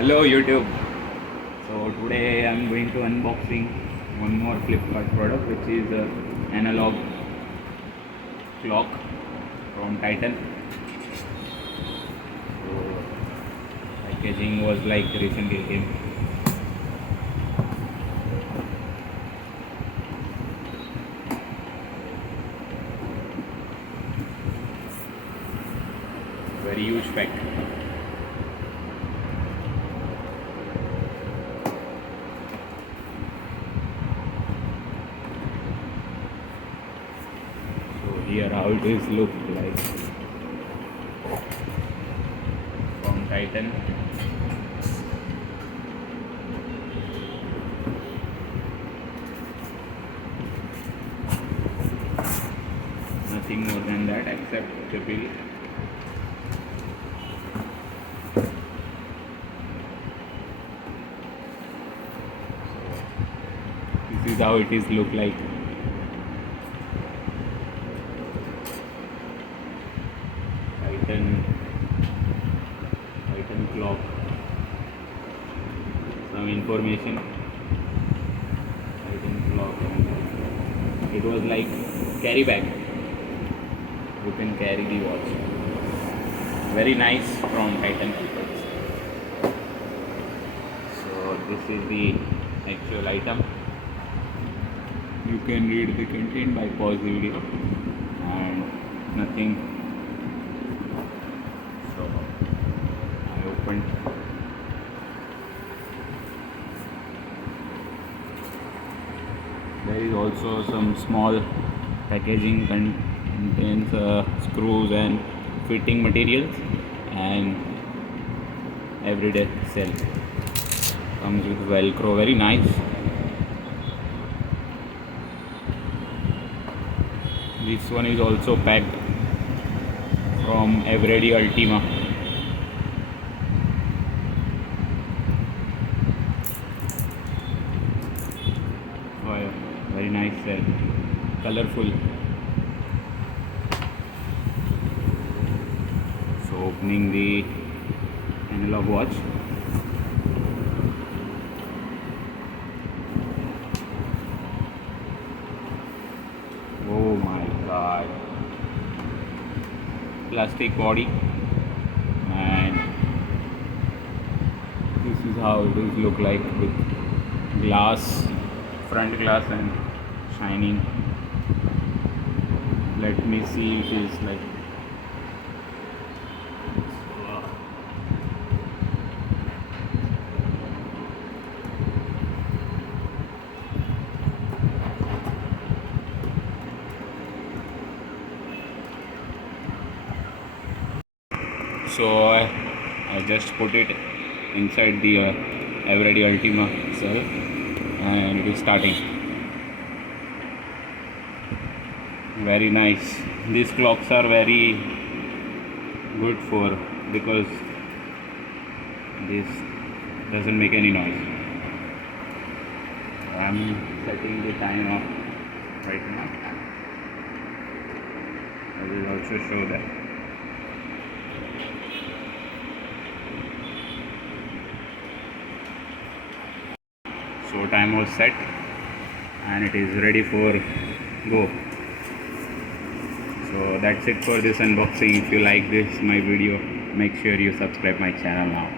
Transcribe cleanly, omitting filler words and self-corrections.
Hello YouTube. So today I'm going to unboxing one more Flipkart product, which is analog clock from Titan. So packaging was like recently came. Very huge pack. Here how it is look like from Titan. Nothing more than that except the bill. This is how it is look like. Titan clock. Some information. Titan clock. It was like carry bag. You can carry the watch. Very nice from Titan people. So this is the actual item. You can read the content by pause the video and nothing. So I opened. There is also some small packaging contains screws and fitting materials and everyday cell. Comes with Velcro, very nice. This one is also packed from Eveready Ultima. Oh, yeah. Very nice cell, colorful. So opening the analog watch. Oh my god, plastic body, and this is how it is look like with glass, front glass and shining. Let me see, it is like so I just put it inside the Eveready Ultima cell and it is starting. Very nice. These clocks are very good for because this doesn't make any noise. I'm setting the time off right now. I will also show that. So time was set and it is ready for go. So that's it for this unboxing. If you like this my video, make sure you subscribe my channel now.